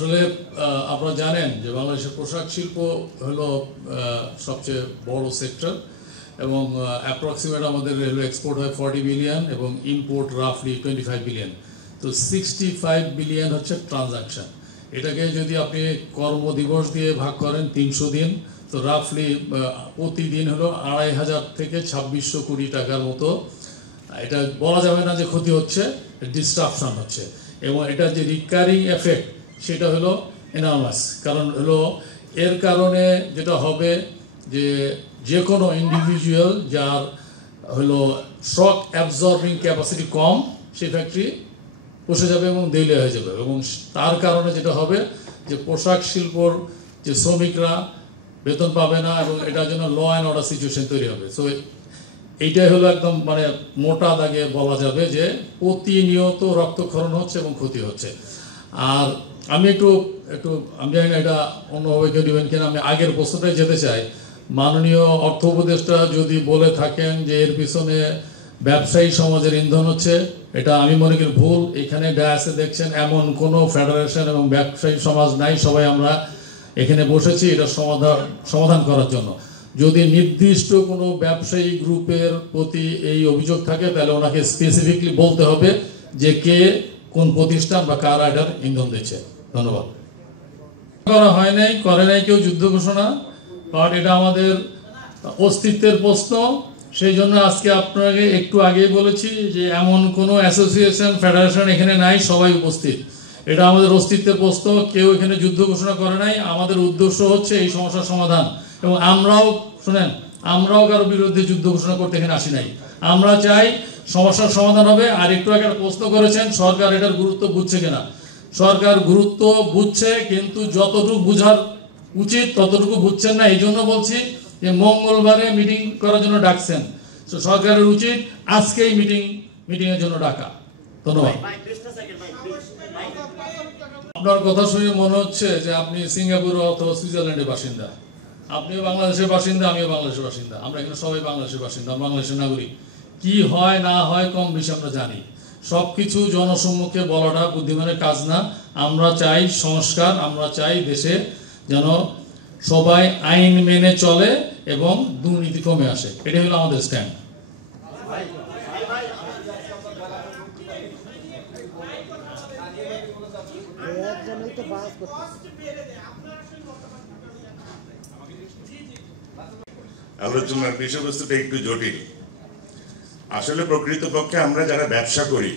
আসলে আপনারা জানেন যে বাংলাদেশের পোশাক শিল্প হলো সবচেয়ে বড় সেক্টর এবং অ্যাপ্রক্সিমেট আমাদের হলো এক্সপোর্ট হয় 40 বিলিয়ন এবং ইম্পোর্ট রাফলি 25 বিলিয়ন। তো 65 বিলিয়ন হচ্ছে ট্রানজাকশন। এটাকে যদি আপনি কর্মদিবস দিয়ে ভাগ করেন 300 দিন, তো রাফলি প্রতিদিন হলো 2500 থেকে 2600 কোটি টাকার মতো। এটা বলা যাবে না যে ক্ষতি হচ্ছে, ডিস্ট্রাকশন হচ্ছে এবং এটা যে রিকারিং এফেক্ট সেটা হলো এনার্মাস। কারণ হলো এর কারণে যেটা হবে যে কোনো ইন্ডিভিজুয়াল যার হলো শক অ্যাবজর্বিং ক্যাপাসিটি কম, সেই ফ্যাক্টরি বসে যাবে এবং দেউলিয়া হয়ে যাবে এবং তার কারণে যেটা হবে যে পোশাক শিল্পর যে শ্রমিকরা বেতন পাবে না এবং এটার জন্য ল অ্যান্ড অর্ডার সিচুয়েশন তৈরি হবে। সো এইটাই হলো একদম মানে মোটা দাগে বলা যাবে যে প্রতিনিয়ত রক্তক্ষরণ হচ্ছে এবং ক্ষতি হচ্ছে। আর আমি একটু আমি জানি না এটা অন্যভাবে কেউ নেবেন কিনা, আমি আগের প্রশ্নটাই যেতে চাই। মাননীয় অর্থ উপদেষ্টা যদি বলে থাকেন যে এর পিছনে ব্যবসায়ী সমাজের ইন্ধন হচ্ছে, এটা আমি মনে করি ভুল। এখানে ডায়াসে দেখছেন এমন কোনো ফেডারেশন এবং ব্যবসায়ী সমাজ নাই, সবাই আমরা এখানে বসেছি এটা সমাধান করার জন্য। যদি নির্দিষ্ট কোনো ব্যবসায়ী গ্রুপের প্রতি এই অভিযোগ থাকে তাহলে ওনাকে স্পেসিফিকলি বলতে হবে যে কে কোন প্রতিষ্ঠান বা কারা এটার ইন্ধন দিচ্ছে। ধন্যবাদ। করা হয় নাই, করে নাই কেউ যুদ্ধ ঘোষণা, কারণ এটা আমাদের অস্তিত্বের প্রশ্ন। সেই জন্য আজকে আপনাকে একটু আগেই বলেছি যে এমন কোনো অ্যাসোসিয়েশন ফেডারেশন এখানে নাই, সবাই উপস্থিত। এটা আমাদের অস্তিত্বের প্রশ্ন, কেউ এখানে যুদ্ধ ঘোষণা করে নাই। আমাদের উদ্দেশ্য হচ্ছে এই সমস্যার সমাধান এবং আমরাও কারো বিরুদ্ধে যুদ্ধ ঘোষণা করতে এখানে আসি নাই। আমরা চাই সমস্যার সমাধান হবে। আর একটু আগে প্রশ্ন করেছেন সরকার এটার গুরুত্ব বুঝছে কিনা। সরকার গুরুত্ব বুঝছে, কিন্তু যতটুকু বুঝার উচিত ততটুকু বুঝছেন না। এই জন্য বলছি যে মঙ্গলবারে মিটিং করার জন্য ডাকছেন, তো সরকারের উচিত আজকেই মিটিং এর জন্য ডাকা। ধন্যবাদ। আপনার কথা শুনে মনে হচ্ছে যে আপনি সিঙ্গাপুর অথবা সুইজারল্যান্ডের বাসিন্দা। আপনিও বাংলাদেশের বাসিন্দা, আমিও বাংলাদেশের বাসিন্দা। আমরা এখানে সবাই বাংলাদেশের বাসিন্দা, বাংলাদেশের নাগরিক। কি হয় না হয় কম বেশি আমরা জানি। সবকিছু জনসম্মুখে বলাটা বুদ্ধিমানের কাজ না। আমরা চাই সংস্কার, আমরা চাই দেশে যেন সবাই আইন মেনে চলে এবং দুর্নীতি কমে আসে। এটাই হলো আমাদের স্ট্যান্ড। আলোচনার বিষয়বস্তুটা একটু জটিল। আসলে প্রকৃতপক্ষে আমরা যারা ব্যবসা করি